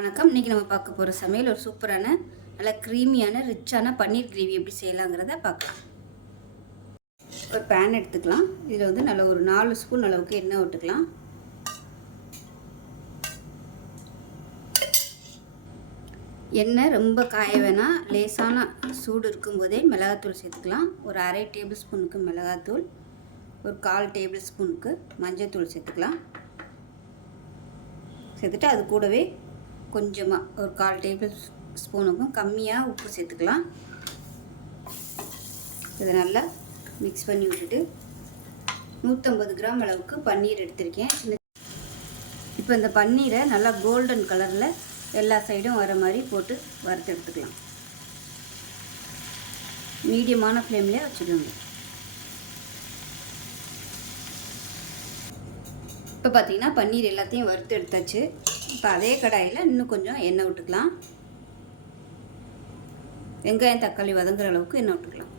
வணக்கம். இன்றைக்கி நம்ம பார்க்க போகிற சமையல் ஒரு சூப்பரான நல்ல க்ரீமியான ரிச்சான பன்னீர் கிரேவி எப்படி செய்யலாங்கிறத பார்க்கலாம். ஒரு பேன் எடுத்துக்கலாம். இதில் வந்து நல்ல ஒரு நாலு ஸ்பூன் அளவுக்கு எண்ணெய் விட்டுக்கலாம் எண்ணெய் ரொம்ப காய வேணாம். லேசான சூடு இருக்கும்போதே மிளகாத்தூள் சேர்த்துக்கலாம். ஒரு அரை டேபிள் ஸ்பூனுக்கு மிளகாத்தூள் ஒரு கால் டேபிள் ஸ்பூனுக்கு மஞ்சள்தூள் சேர்த்துக்கலாம். சேர்த்துட்டு அது கூடவே கொஞ்சமாக ஒரு கால் டேபிள் ஸ்பூனுக்கும் கம்மியாக உப்பு சேர்த்துக்கலாம். இதை நல்லா மிக்ஸ் பண்ணி விட்டுட்டு நூற்றம்பது கிராம் அளவுக்கு பன்னீர் எடுத்திருக்கேன். சின்ன இப்போ இந்த பன்னீரை நல்லா கோல்டன் கலரில் எல்லா சைடும் வர மாதிரி போட்டு வறுத்து எடுத்துக்கலாம். மீடியமான ஃப்ளேம்லேயே வச்சுடுங்க இப்போ பார்த்தீங்கன்னா பன்னீர் எல்லாத்தையும் வறுத்து எடுத்தாச்சு. இப்போ அதே கடாயில் இன்னும் கொஞ்சம் எண்ணெய் விட்டுக்கலாம். வெங்காயம் தக்காளி வதங்குற அளவுக்கு எண்ணெய் விட்டுக்கலாம்.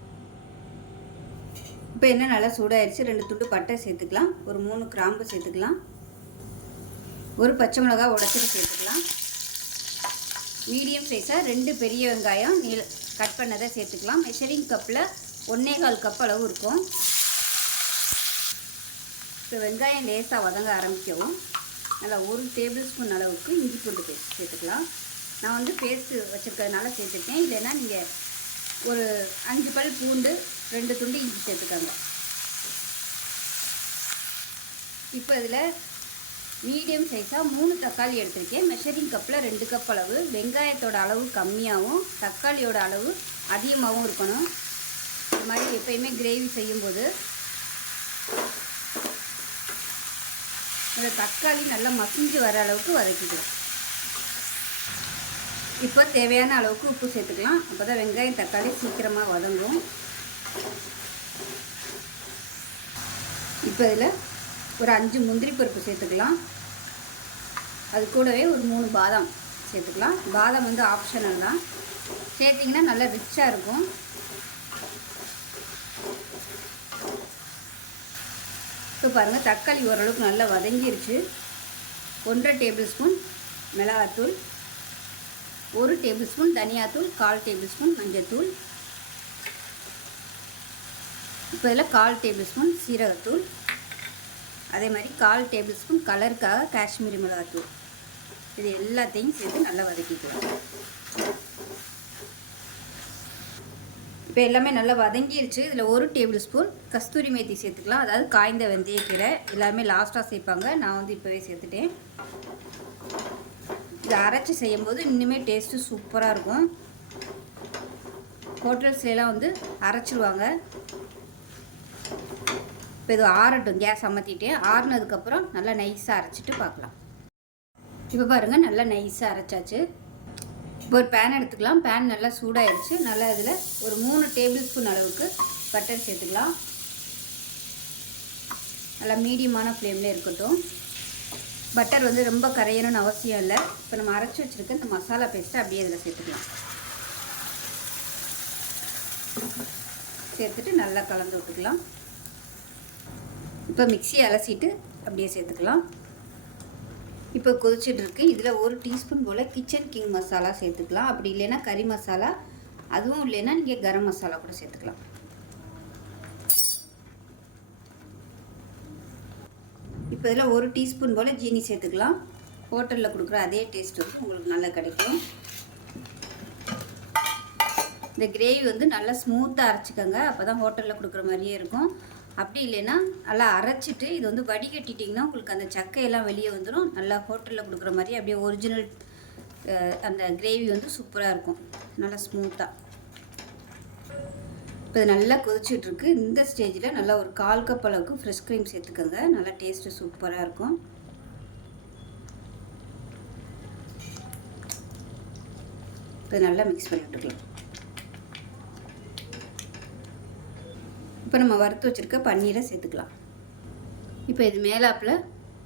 இப்போ எண்ணெய் நல்லா சூடாயிருச்சு. ரெண்டு துண்டு பட்டை சேர்த்துக்கலாம். ஒரு மூணு கிராம்பு சேர்த்துக்கலாம். ஒரு பச்சை மிளகா உடச்சிட்டு சேர்த்துக்கலாம். மீடியம் சைஸாக ரெண்டு பெரிய வெங்காயம் நீள கட் பண்ணதை சேர்த்துக்கலாம். மெஷரிங் கப்பில் ஒன்றே கால் கப் அளவு இருக்கும். இப்போ வெங்காயம் லேசாக வதங்க ஆரம்பிக்கவும். நல்லா ஒரு டேபிள் ஸ்பூன் அளவுக்கு இஞ்சி பூண்டு பேஸ்ட் சேர்த்துக்கலாம். நான் வந்து பேஸ்ட்டு வச்சுருக்கிறதுனால சேர்த்துருக்கேன். இல்லைன்னா நீங்கள் ஒரு அஞ்சு பல் பூண்டு ரெண்டு துண்டு இஞ்சி சேர்த்துக்கோங்க. இப்போ இதில் மீடியம் சைஸாக மூணு தக்காளி எடுத்திருக்கேன். மெஷரிங் கப்பில் ரெண்டு கப் அளவு. வெங்காயத்தோட அளவு கம்மியாகவும் தக்காளியோட அளவு அதிகமாகவும் இருக்கணும். இது மாதிரி எப்பயுமே கிரேவி செய்யும்போது இந்த தக்காளி நல்லா மசிஞ்சு வர அளவுக்கு வதக்கிக்கலாம். இப்போ தேவையான அளவுக்கு உப்பு சேர்த்துக்கலாம். அப்போ தான் வெங்காயம் தக்காளி சீக்கிரமாக வதங்கும். இப்போ இதில் ஒரு அஞ்சு முந்திரி பருப்பு சேர்த்துக்கலாம். அது கூடவே ஒரு மூணு பாதாம் சேர்த்துக்கலாம். பாதாம் வந்து ஆப்ஷனல் தான். சேர்த்திங்கன்னா நல்லா ரிச்சாக இருக்கும். இப்போ பாருங்கள் தக்காளி ஓரளவுக்கு நல்லா வதங்கிருச்சு. ஒன்றரை டேபிள் ஸ்பூன் மிளகாத்தூள் ஒரு டேபிள் ஸ்பூன் தனியாத்தூள் கால் டேபிள் ஸ்பூன் மஞ்சத்தூள். இப்போ இதில் கால் டேபிள் ஸ்பூன் சீரகத்தூள். அதே மாதிரி கால் டேபிள் ஸ்பூன் கலருக்காக காஷ்மீரி மிளகாத்தூள். இது எல்லாத்தையும் சேர்த்து நல்லா வதக்கிக்கலாம். இப்போ எல்லாமே நல்லா வதங்கிருச்சு. இதில் ஒரு டேபிள் ஸ்பூன் கஸ்தூரி மேத்தி சேர்த்துக்கலாம். அதாவது காய்ந்த வெந்தயக்கீரை எல்லாருமே லாஸ்ட்டாக சேர்ப்பாங்க. நான் வந்து இப்போவே சேர்த்துட்டேன். இதை அரைச்சி செய்யும்போது இன்னுமே டேஸ்ட்டு சூப்பராக இருக்கும். ஹோட்டல்ஸ்லாம் வந்து அரைச்சிருவாங்க. இப்போ இது ஆறட்டும். கேஸ் அமர்த்திட்டு ஆறுனதுக்கப்புறம் நல்லா நைஸாக அரைச்சிட்டு பார்க்கலாம். இப்போ பாருங்கள் நல்லா நைஸாக அரைச்சாச்சு. இப்போ ஒரு பேன் எடுத்துக்கலாம். பேன் நல்லா சூடாயிருச்சு. நல்லா இதில் ஒரு மூணு டேபிள் ஸ்பூன் அளவுக்கு பட்டர் சேர்த்துக்கலாம். நல்லா மீடியமான ஃப்ளேமில் இருக்கட்டும். பட்டர் வந்து ரொம்ப கரையணும்னு அவசியம் இல்லை. இப்போ நம்ம அரைச்சி வச்சுருக்க இந்த மசாலா பேஸ்ட்டை அப்படியே இதில் சேர்த்துக்கலாம். சேர்த்துட்டு நல்லா கலந்து விட்டுக்கலாம். இப்போ மிக்சியை அலசிட்டு அப்படியே சேர்த்துக்கலாம். இப்போ கொதிச்சுட்டு இருக்கு இதில் ஒரு டீஸ்பூன் போல் கிச்சன் கிங் மசாலா சேர்த்துக்கலாம். அப்படி இல்லைன்னா கறி மசாலா அதுவும் இல்லைன்னா நீங்கள் கரம் மசாலா கூட சேர்த்துக்கலாம். இப்போ இதில் ஒரு டீஸ்பூன் போல் ஜீனி சேர்த்துக்கலாம். ஹோட்டலில் கொடுக்குற அதே டேஸ்ட் வந்து உங்களுக்கு நல்லா கிடைக்கும். இந்த கிரேவி வந்து நல்லா ஸ்மூத்தாக அரைச்சிக்கோங்க. அப்போ தான் ஹோட்டலில் கொடுக்குற மாதிரியே இருக்கும். அப்படி இல்லைன்னா நல்லா அரைச்சிட்டு இது வந்து வடிகட்டிட்டிங்கன்னா உங்களுக்கு அந்த சக்கையெல்லாம் வெளியே வந்துடும் நல்லா ஹோட்டலில் கொடுக்குற மாதிரி அப்படியே ஒரிஜினல் அந்த கிரேவி வந்து சூப்பராக இருக்கும். நல்லா ஸ்மூத்தாக இப்போ இது நல்லா கொதிச்சிட்ருக்கு. இந்த ஸ்டேஜில் நல்லா ஒரு கால் கப் அளவுக்கு ஃப்ரெஷ் க்ரீம் சேர்த்துக்கோங்க. நல்லா டேஸ்ட்டு சூப்பராக இருக்கும். இப்போ நல்லா மிக்ஸ் பண்ணி இப்போ நம்ம வறுத்து வச்சுருக்க பன்னீரை சேர்த்துக்கலாம். இப்போ இது மேலாப்பில்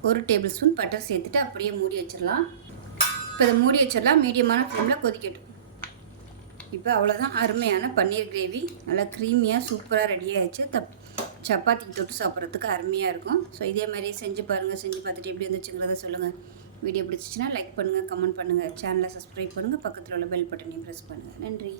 ஒரு டேபிள் ஸ்பூன் பட்டர் சேர்த்துட்டு அப்படியே மூடி வச்சிடலாம். இப்போ இதை மூடி வச்சிடலாம். மீடியமான ஃப்ளேமில் கொதிக்கட்டும். இப்போ அவ்வளோதான் அருமையான பன்னீர் கிரேவி. நல்லா க்ரீமியாக சூப்பராக ரெடி ஆகிடுச்சு தப் சப்பாத்திக்கு தொட்டு சாப்பிட்றதுக்கு அருமையாக இருக்கும். ஸோ இதே மாதிரியே செஞ்சு பாருங்கள் செஞ்சு பார்த்துட்டு எப்படி இருந்துச்சுங்கிறத சொல்லுங்கள் வீடியோ பிடிச்சிச்சின்னா லைக் பண்ணுங்கள் கமெண்ட் பண்ணுங்கள் சேனலை சப்ஸ்கிரைப் பண்ணுங்கள் பக்கத்தில் உள்ள பெல் பட்டனையும் ப்ரெஸ் பண்ணுங்கள் நன்றி.